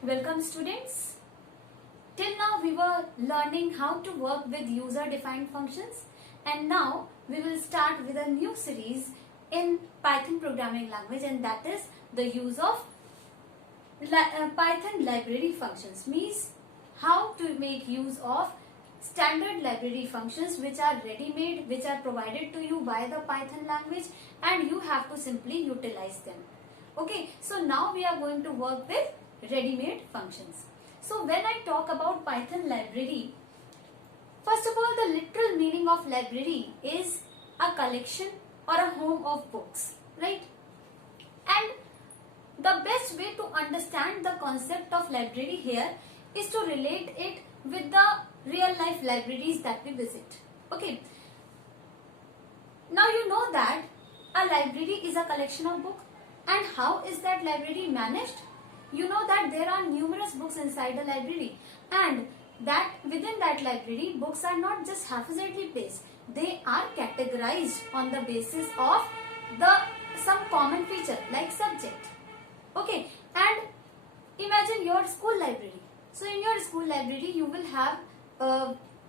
Welcome students. Till now we were learning how to work with user defined functions, and now we will start with a new series in Python programming language, and that is the use of Python library functions. Means how to make use of standard library functions which are ready made, which are provided to you by the Python language, and you have to simply utilize them. Okay, so now we are going to work with ready-made functions. So when I talk about Python library, first of all, the literal meaning of library is a collection or a home of books, right? And the best way to understand the concept of library here is to relate it with the real life libraries that we visit. Okay. Now you know that a library is a collection of books, and how is that library managed? You know that there are numerous books inside a library, and that within that library books are not just haphazardly placed. They are categorized on the basis of some common feature like subject. Okay, and imagine your school library. So in your school library you will have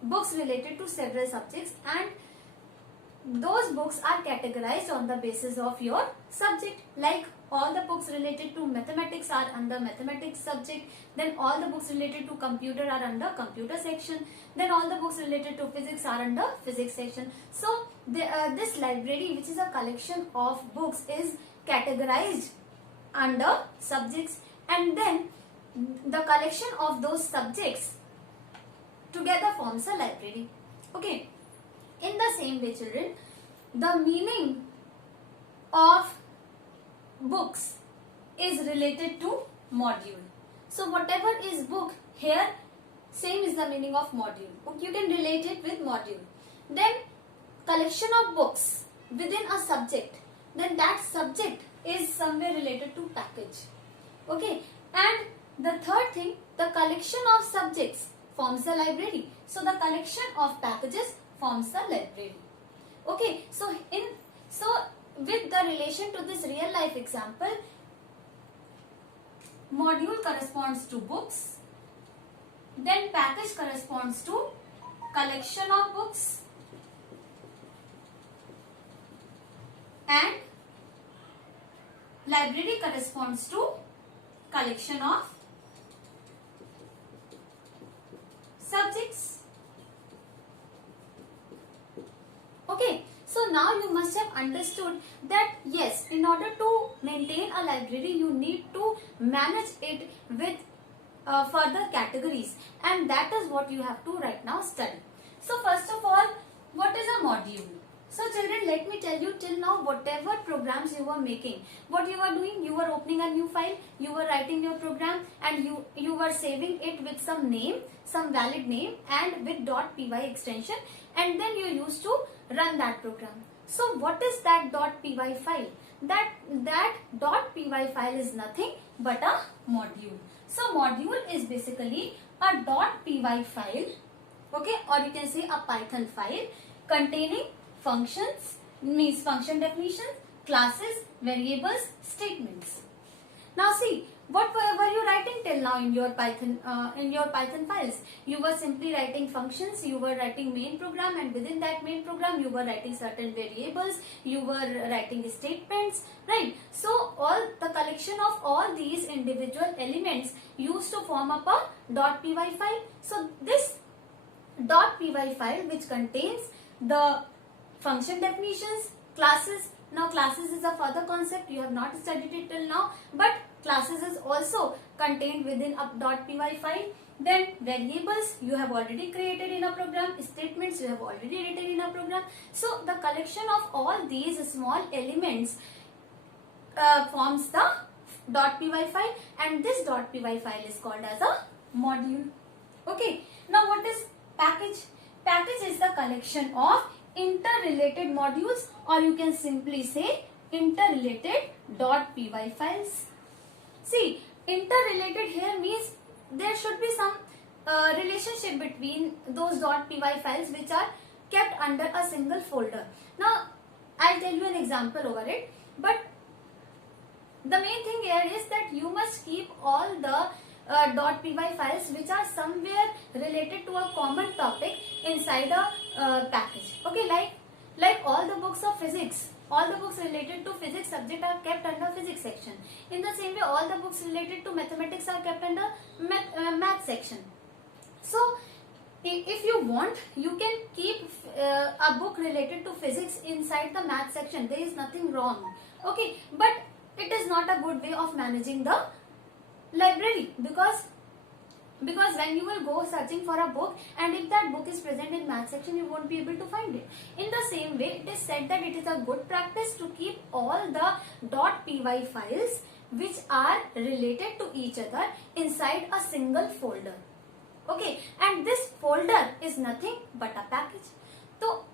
books related to several subjects, and those books are categorized on the basis of your subject. Like all the books related to mathematics are under mathematics subject, then all the books related to computer are under computer section, then all the books related to physics are under physics section. So this library, which is a collection of books, is categorized under subjects, and then the collection of those subjects together forms a library. Okay. In the same way, children, the meaning of books is related to module. So whatever is book here, same is the meaning of module. You can relate it with module. Then collection of books within a subject, then that subject is somewhere related to package. Okay, and the third thing, the collection of subjects forms a library. So the collection of packages forms the library. Okay, so with the relation to this real life example, module corresponds to books, then package corresponds to collection of books, and library corresponds to collection of subjects. Okay, so now you must have understood that yes, in order to maintain a library, you need to manage it with further categories, and that is what you have to right now study. So first of all, what is a module? So children, let me tell you, till now whatever programs you were making, what you were doing, you were opening a new file, you were writing your program, and you were saving it with some name, some valid name, and with .py extension, and then you used to run that program. So what is that .py file? That .py file is nothing but a module. So module is basically a .py file, okay, or you can say a Python file containing functions, means function definitions, classes, variables, statements. Now see, what were you writing till now in your Python files? You were simply writing functions, you were writing main program, and within that main program you were writing certain variables, you were writing statements, right? So all the collection of all these individual elements used to form up a .py file. So this .py file, which contains the function definitions, classes. Now classes is a further concept, you have not studied it till now, but classes is also contained within a .py file. Then variables you have already created in a program, statements you have already written in a program. So the collection of all these small elements forms the .py file, and this .py file is called as a module. Okay, now what is package? Package is the collection of interrelated modules, or you can simply say interrelated .py files. See, interrelated here means there should be some relationship between those .py files which are kept under a single folder. Now I'll tell you an example over it, but the main thing here is that you must keep all the .py files which are somewhere related to a common topic inside a package. Okay, like all the books of physics, all the books related to physics subject are kept under physics section. In the same way, all the books related to mathematics are kept under math section. So if you want, you can keep a book related to physics inside the math section. There is nothing wrong. Okay, but it is not a good way of managing the library, because when you will go searching for a book, and if that book is present in math section, you won't be able to find it. In the same way, it is said that it is a good practice to keep all the .py files which are related to each other inside a single folder. Okay, and this folder is nothing but a package. तो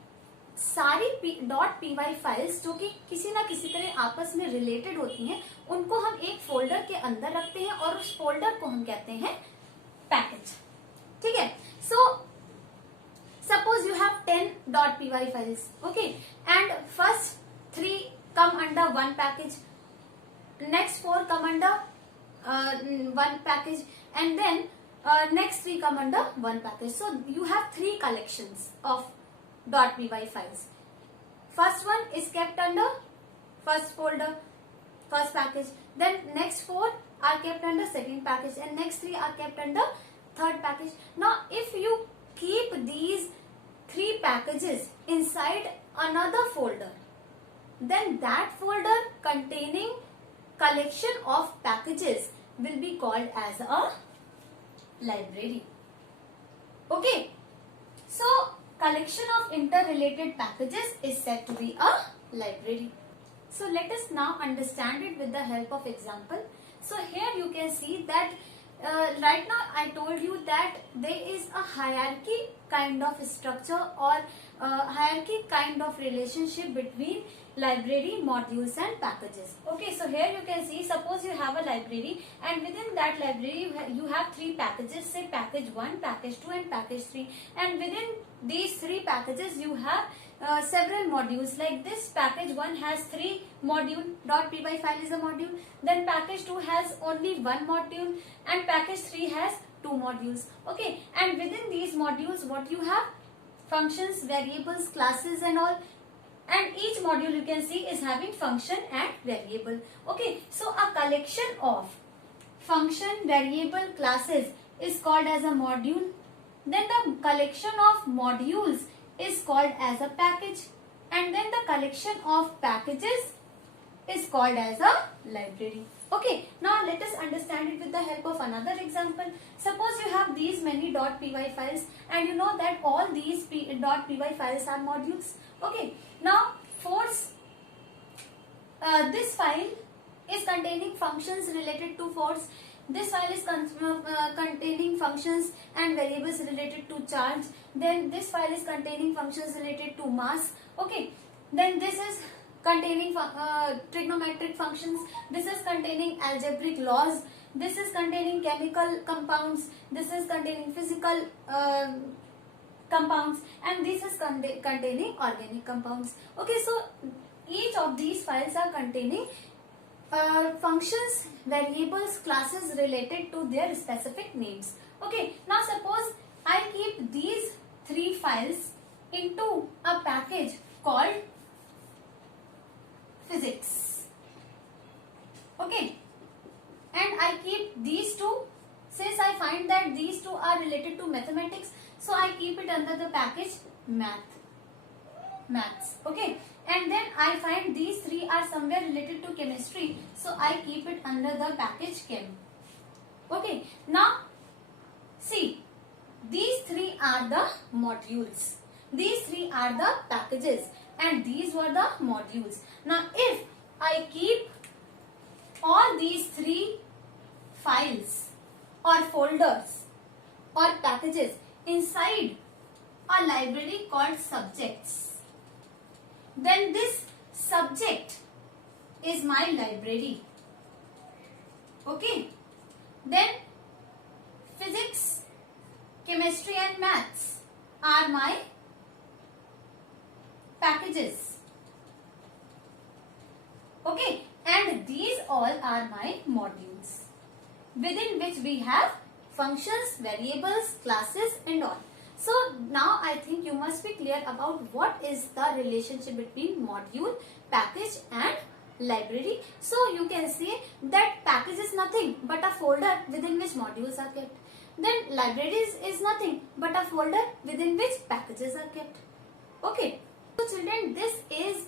सारी .py files जो कि किसी ना किसी तरह आपस में रिलेटेड होती हैं, उनको हम एक फोल्डर के अंदर रखते हैं और उस फोल्डर को हम कहते हैं पैकेज. ठीक है. So suppose you have 10 .py files. Okay, and first 3 come under one package, next 4 come under one package, and then next 3 come under one package. So you have 3 collections of .py files. First one is kept under first folder, first package. Then next 4 are kept under second package, and next 3 are kept under third package. Now if you keep these 3 packages inside another folder, then that folder containing collection of packages will be called as a library. Okay, so collection of interrelated packages is said to be a library. So let us now understand it with the help of example. So here you can see that right now I told you that there is a hierarchy kind of structure or hierarchy kind of relationship between library, modules and packages. Okay, so here you can see, suppose you have a library, and within that library you have 3 packages, say package 1, package 2 and package 3, and within these 3 packages you have several modules. Like this package 1 has 3 module, .py file is a module, then package 2 has only 1 module, and package 3 has 2 modules. Okay, and within these modules what you have? Functions, variables, classes and all. And each module you can see is having function and variable. Okay, so a collection of function, variable, classes is called as a module. Then the collection of modules is called as a package, and then the collection of packages is called as a library. Okay, now let us understand it with the help of another example. Suppose you have these many .py files, and you know that all these .py files are modules. Okay, now force, this file is containing functions related to force. This file is containing functions and variables related to charge. Then this file is containing functions related to mass. Okay, then this is containing trigonometric functions. This is containing algebraic laws. This is containing chemical compounds. This is containing physical compounds, and this is containing organic compounds. Okay, so each of these files are containing functions, variables, classes related to their specific names. Okay, now suppose I keep these 3 files into a package called physics. Okay, and I keep these 2, since I find that these 2 are related to mathematics, so I keep it under the package maths. Okay, and then I find these 3 are somewhere related to chemistry, so I keep it under the package chem. Okay, now see, these 3 are the modules, these 3 are the packages, and these were the modules. Now if I keep all these 3 files or folders or packages inside a library called subjects, then this subject is my library. Okay, then physics, chemistry and maths are my packages. Okay, and these all are my modules, within which we have functions, variables, classes and all. So now I think you must be clear about what is the relationship between module, package and library. So you can say that package is nothing but a folder within which modules are kept. Then libraries is nothing but a folder within which packages are kept. Okay. So children, this is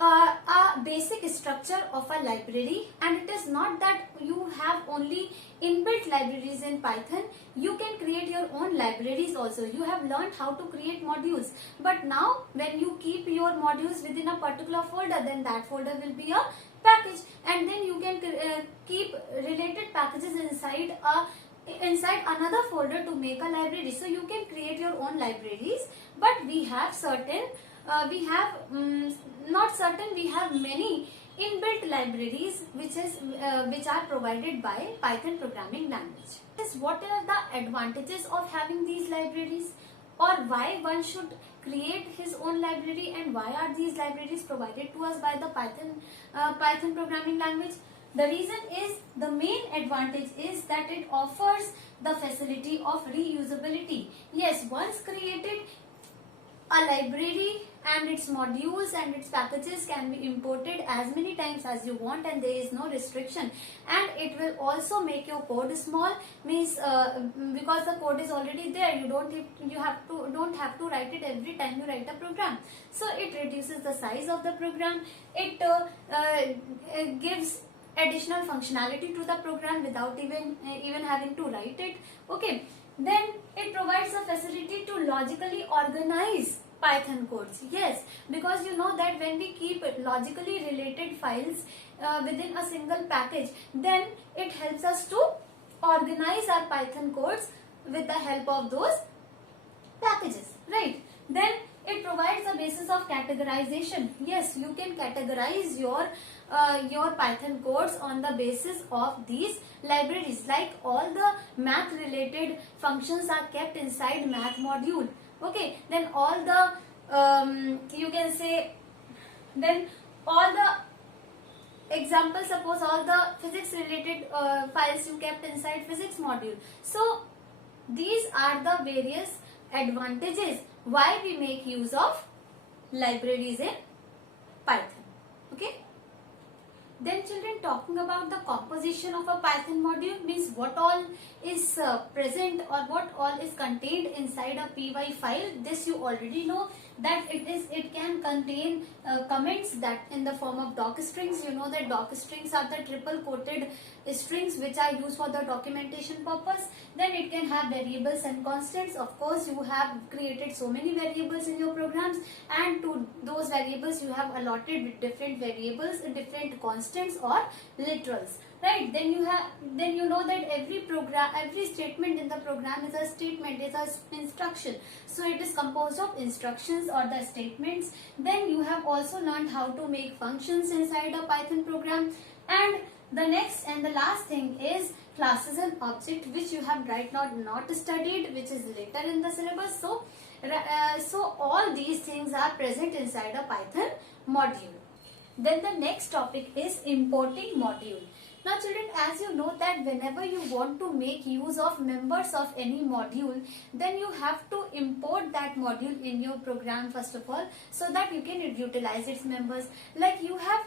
a basic structure of a library, and it is not that you have only inbuilt libraries in Python. You can create your own libraries also. You have learned how to create modules, but now when you keep your modules within a particular folder, then that folder will be a package, and then you can keep related packages inside another folder to make a library. So you can create your own libraries, but we have many inbuilt libraries which are provided by Python programming language. What are the advantages of having these libraries, or why one should create his own library, and why are these libraries provided to us by the Python programming language? The reason is, the main advantage is that it offers the facility of reusability. Yes, once created, a library and its modules and its packages can be imported as many times as you want, and there is no restriction. And it will also make your code small, means because the code is already there, you don't have to write it every time you write a program. So it reduces the size of the program. It gives additional functionality to the program without even having to write it. Okay. Then it provides a facility to logically organize Python codes. Yes, because you know that when we keep logically related files within a single package, then it helps us to organize our Python codes with the help of those packages, right? Then it provides a basis of categorization. Yes, you can categorize your Python codes on the basis of these libraries. Like all the math related functions are kept inside math module. Okay, then all the you can say, then all the examples, suppose all the physics related files you kept inside physics module. So these are the various advantages why we make use of libraries in Python. Okay. Then children, talking about the composition of a Python module, means what all is present or what all is contained inside a py file. This you already know that it can contain comments that in the form of doc strings. You know that doc strings are the triple quoted strings which are used for the documentation purpose. Then it can have variables and constants. Of course, you have created so many variables in your programs, and to those variables you have allotted with different variables, different constants or literals, right? Then you know that every statement in the program is a statement, is an instruction. So it is composed of instructions or the statements. Then you have also learned how to make functions inside a Python program. And the next and the last thing is classes and object, which you have right now not studied, which is later in the syllabus. So all these things are present inside a Python module. Then the next topic is importing module. Now children, as you know that whenever you want to make use of members of any module, then you have to import that module in your program first of all, so that you can utilize its members. Like you have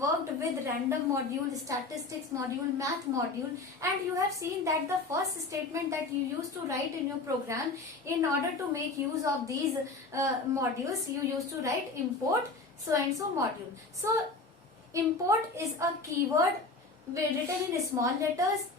worked with random module, statistics module, math module, and you have seen that the first statement that you used to write in your program, in order to make use of these modules, you used to write import so and so module. So import is a keyword written in small letters,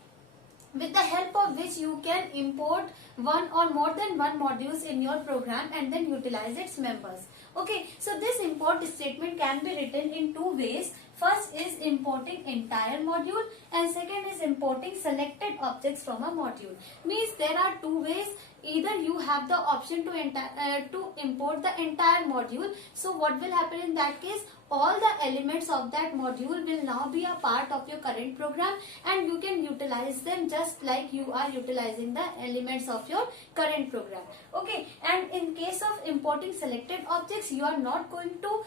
with the help of which you can import one or more than one modules in your program and then utilize its members. Okay, so this import statement can be written in two ways. First is importing entire module, and second is importing selected objects from a module. Means there are two ways. Either you have the option to import the entire module. So what will happen in that case? All the elements of that module will now be a part of your current program, and you can utilize them just like you are utilizing the elements of your current program. Okay, and in case of importing selected objects, you are not going to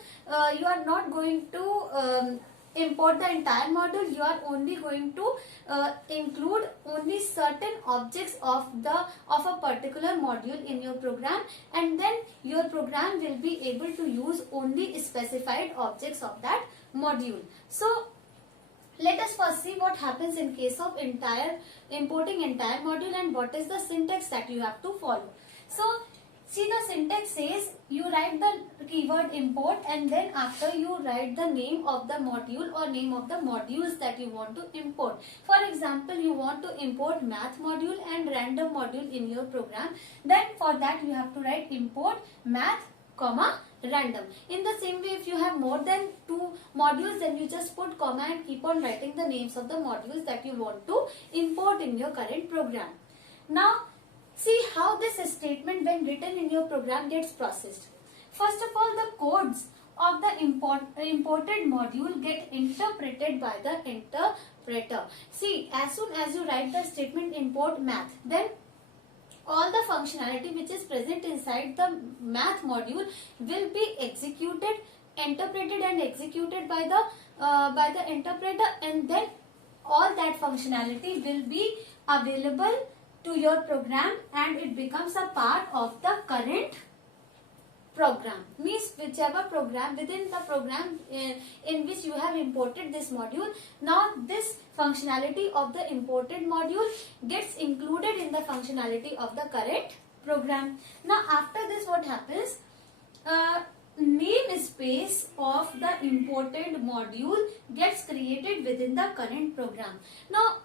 import the entire module, you are only going to include only certain objects of a particular module in your program, and then your program will be able to use only specified objects of that module. So let us first see what happens in case of importing entire module and what is the syntax that you have to follow. So see, the syntax says you write the keyword import, and then after you write the name of the module or name of the modules that you want to import. For example, you want to import math module and random module in your program. Then for that you have to write import math, comma, random. In the same way, if you have more than 2 modules, then you just put comma and keep on writing the names of the modules that you want to import in your current program. Now see how this statement when written in your program gets processed. First of all, the codes of the imported module get interpreted by the interpreter. See, as soon as you write the statement import math, then all the functionality which is present inside the math module will be executed, interpreted and executed by the interpreter, and then all that functionality will be available to your program, and it becomes a part of the current program. Means whichever program within the program in which you have imported this module, now this functionality of the imported module gets included in the functionality of the current program. Now after this, what happens? Namespace of the imported module gets created within the current program. Now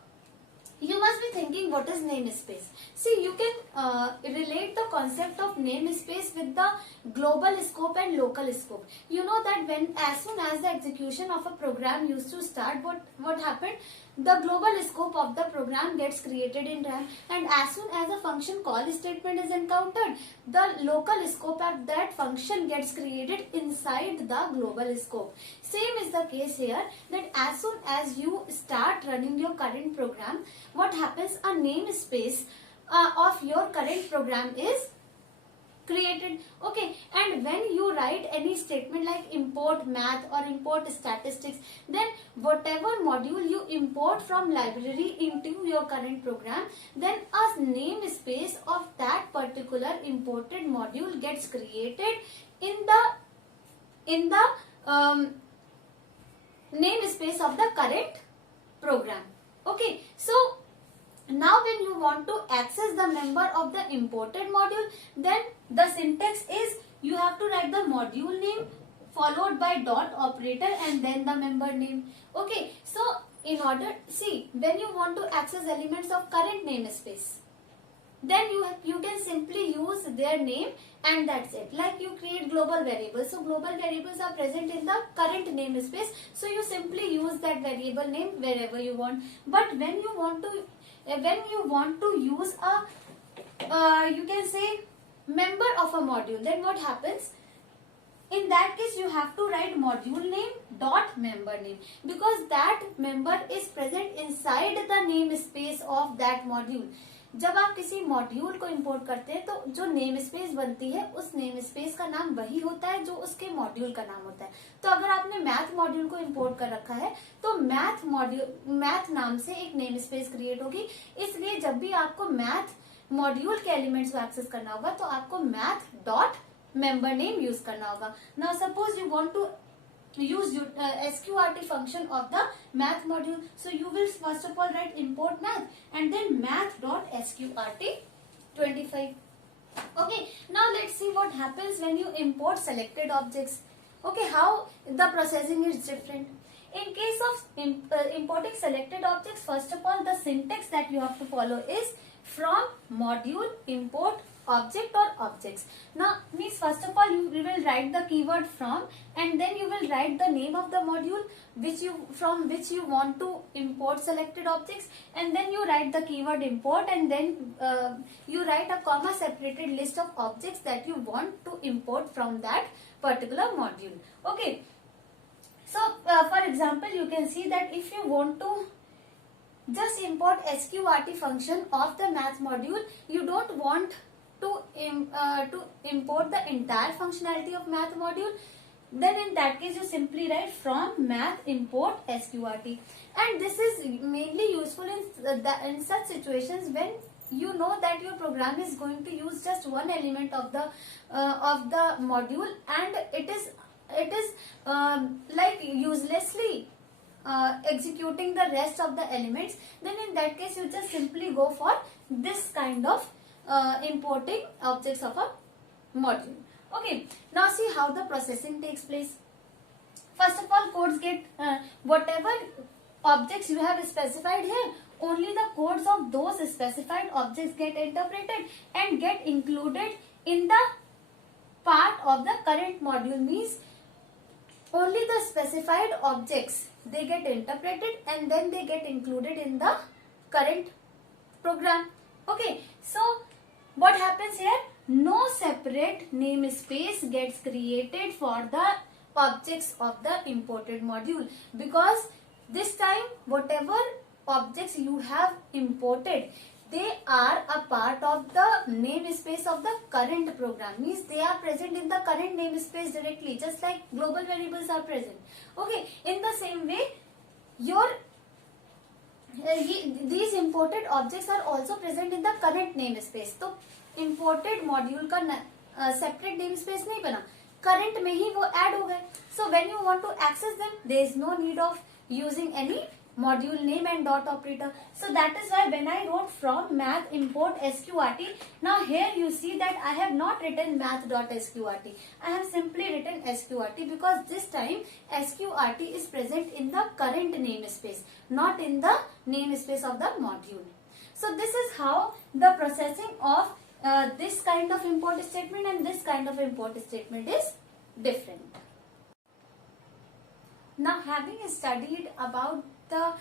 you must be thinking, what is namespace? See, you can relate the concept of namespace with the global scope and local scope. You know that as soon as the execution of a program used to start, what happened? The global scope of the program gets created in RAM, and as soon as a function call statement is encountered, the local scope of that function gets created inside the global scope. Same is the case here, that as soon as you start running your current program, what happens? A namespace of your current program is created. Okay, and when you write any statement like import math or import statistics, then whatever module you import from library into your current program, then a namespace of that particular imported module gets created in the namespace of the current program. Okay, so now when you want to access the member of the imported module, then the syntax is you have to write the module name followed by dot operator and then the member name. Okay, so in order, see, when you want to access elements of current namespace, then you can simply use their name and that's it. Like you create global variables, so global variables are present in the current namespace, so you simply use that variable name wherever you want. But when you want to use a you can say member of a module, then what happens? In that case, you have to write module name dot member name, because that member is present inside the namespace of that module. जब आप किसी module को import करते हैं, तो जो name space बनती है उस नेम स्पेस का नाम वही होता है जो उसके मॉड्यूल का नाम होता है. तो अगर आपने मैथ मॉड्यूल को इंपोर्ट कर रखा है, तो मैथ नाम से एक नेम स्पेस क्रिएट होगी. इसलिए जब भी आपको मैथ मॉड्यूल के एलिमेंट्स को एक्सेस करना होगा, तो आपको math dot member name use करना होगा. Now suppose you want to use sqrt function of the math module, so you will first of all write import math and then math dot sqrt 25. Okay, now let's see what happens when you import selected objects. Okay, how the processing is different. In case of importing selected objects, first of all the syntax that you have to follow is from module import object or objects. Now means first of all you will write the keyword from, and then you will write the name of the module from which you want to import selected objects, and then you write the keyword import, and then you write a comma separated list of objects that you want to import from that particular module. Okay, so for example you can see that if you want to just import sqrt function of the math module, you don't want to import the entire functionality of math module, then in that case you simply write from math import sqrt. And this is mainly useful in such situations when you know that your program is going to use just one element of the module, and it is like uselessly executing the rest of the elements. Then in that case you just simply go for this kind of importing objects of a module. Okay, now see how the processing takes place. First of all, codes get whatever objects you have specified here, only the codes of those specified objects get interpreted and get included in the part of the current module. Means only the specified objects, they get interpreted and then they get included in the current program. Okay, so what happens here? No separate namespace gets created for the objects of the imported module, because this time whatever objects you have imported, they are a part of the namespace of the current program. Means they are present in the current namespace directly, just like global variables are present. Okay, in the same way your these imported objects are also present in the current namespace. तो imported module का separate namespace नहीं बना, current में ही वो add हो गए. So when you want to access them, there is no need of using any module name and dot operator. So that is why when I wrote from math import sqrt, now here you see that I have not written math dot sqrt. I have simply written sqrt because this time sqrt is present in the current namespace, not in the namespace of the module. So this is how the processing of this kind of import statement and this kind of import statement is different. Now, having studied about the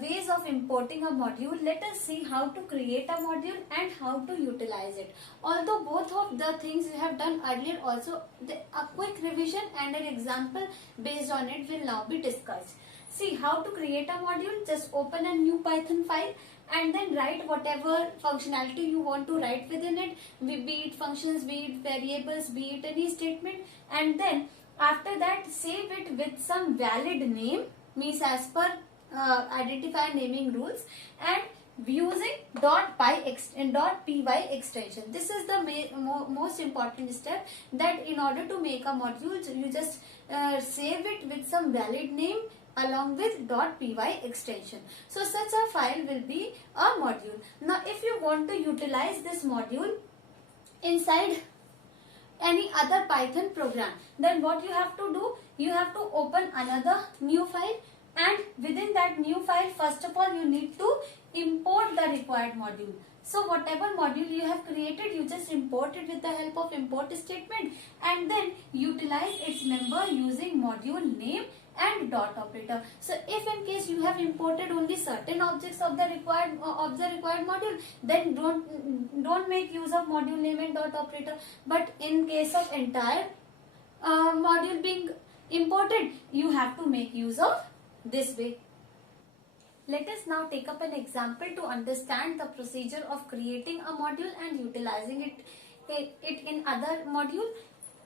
ways of importing a module, let us see how to create a module and how to utilize it. Although both of the things we have done earlier, also a quick revision and an example based on it will now be discussed. See how to create a module. Just open a new Python file and then write whatever functionality you want to write within it, be it functions, be it variables, be it any statement, and then after that save it with some valid name, means as per identifier naming rules, and using .py extension. This is the most important step, that in order to make a module you just save it with some valid name along with .py extension. So such a file will be a module. Now if you want to utilize this module inside any other Python program, then what you have to do, you have to open another new file, and within that new file first of all you need to import the required module. So whatever module you have created, you just import it with the help of import statement and then utilize its member using module name and dot operator. So if in case you have imported only certain objects of the required module, then don't make use of module name and dot operator. But in case of entire module being imported, you have to make use of this way. Let us now take up an example to understand the procedure of creating a module and utilizing it in other module.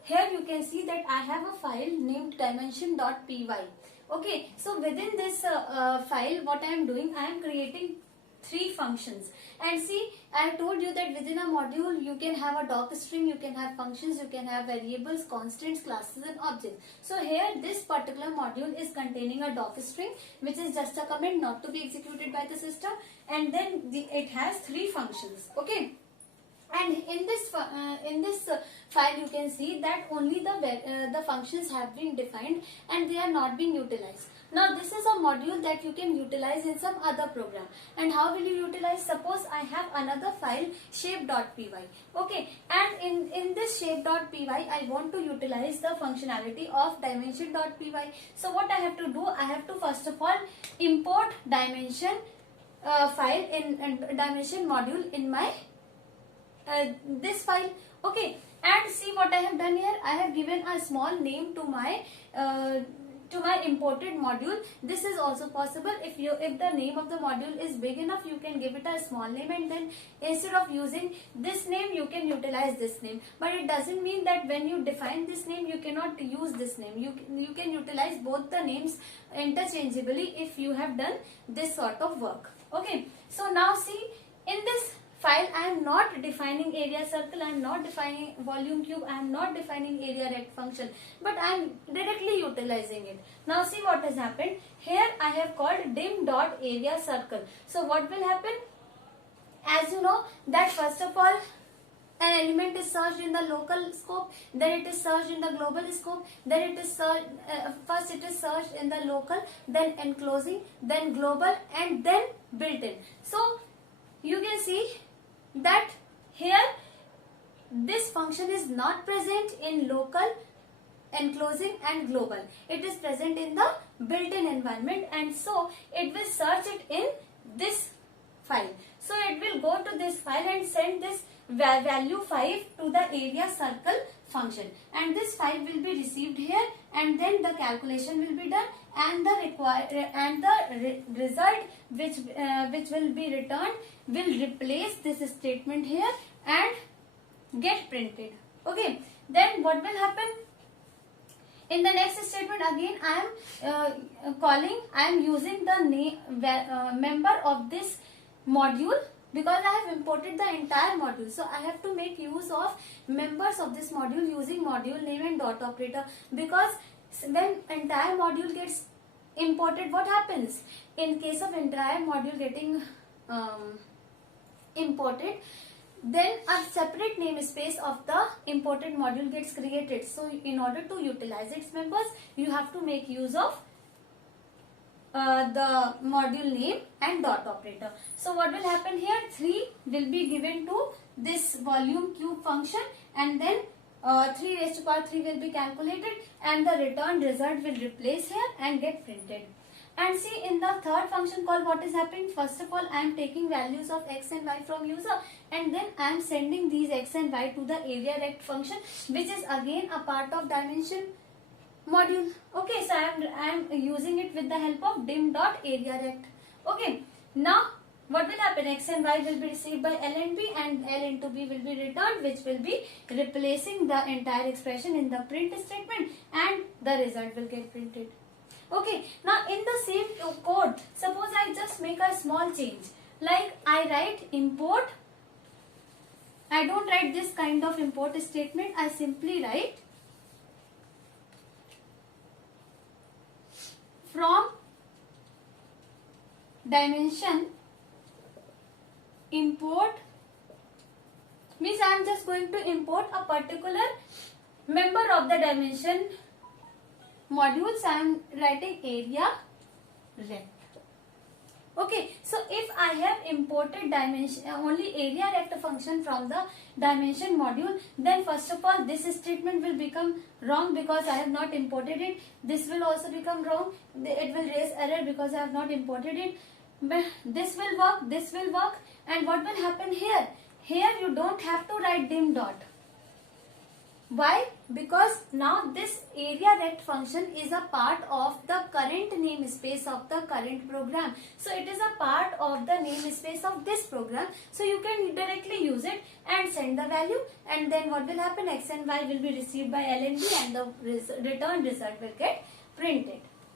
Here you can see that I have a file named dimension.py. Okay, so within this file, what I am doing, I am creating 3 functions. And see, I have told you that within a module you can have a doc string, you can have functions, you can have variables, constants, classes and objects. So here this particular module is containing a doc string, which is just a comment not to be executed by the system, and then it has 3 functions. Okay. And in this file you can see that only the functions have been defined and they are not being utilized. Now this is a module that you can utilize in some other program. And how will you utilize? Suppose I have another file shape.py. Okay, and in this shape.py I want to utilize the functionality of dimension.py. So what I have to do, I have to first of all import dimension file in dimension module in my this file. Okay, and see what I have done here. I have given a small name to my to my imported module. This is also possible. If the name of the module is big enough, you can give it a small name, and then instead of using this name, you can utilize this name. But it doesn't mean that when you define this name, you cannot use this name. You can utilize both the names interchangeably if you have done this sort of work. Okay, so now see, in this file I am not defining area circle, I am not defining volume cube, I am not defining area rect function, but I am directly utilizing it. Now see what has happened. Here I have called dim dot area circle. So what will happen? As you know that first of all, an element is searched in the local scope, then it is searched in the global scope, then it is searched, first it is searched in the local, then enclosing, then global, and then built-in. So you can see that here this function is not present in local, enclosing and global. It is present in the built-in environment, and so it will search it in this file. So it will go to this file and send this value 5 to the area circle function, and this 5 will be received here, and then the calculation will be done, and the result which will be returned will replace this statement here and get printed. Okay, then what will happen? In the next statement again I am using the name member of this module, because I have imported the entire module. So I have to make use of members of this module using module name and dot operator, because when entire module gets imported, what happens? In case of entire module getting imported, then a separate namespace of the imported module gets created. So in order to utilize its members, you have to make use of the module name and dot operator. So what will happen here? 3 will be given to this volume cube function, and then 3 raised to power 3 will be calculated, and the returned result will replace here and get printed. And see, in the third function call, what is happening? First of all, I am taking values of x and y from user, and then I am sending these x and y to the area rect function, which is again a part of dimension module. Okay, so I am using it with the help of dim dot area rect. Okay, now what will happen? X and y will be received by L and B, and L into B will be returned, which will be replacing the entire expression in the print statement, and the result will get printed. Okay, now in the same code, suppose I just make a small change, like I write import. I don't write this kind of import statement, I simply write from dimension import, means I am just going to import a particular member of the dimension modules. I am writing area rect. Okay, so if I have imported dimension only area rect function from the dimension module, then first of all this statement will become wrong because I have not imported it. This will also become wrong. It will raise error because I have not imported it. But this will work, and what will happen here? Here you don't have to write dim dot. Why? Because now this area rect function is a part of the current namespace of the current program. So it is a part of the namespace of this program. So you can directly use it and send the value, and then what will happen? X and Y will be received by L and B, and the return result will get printed.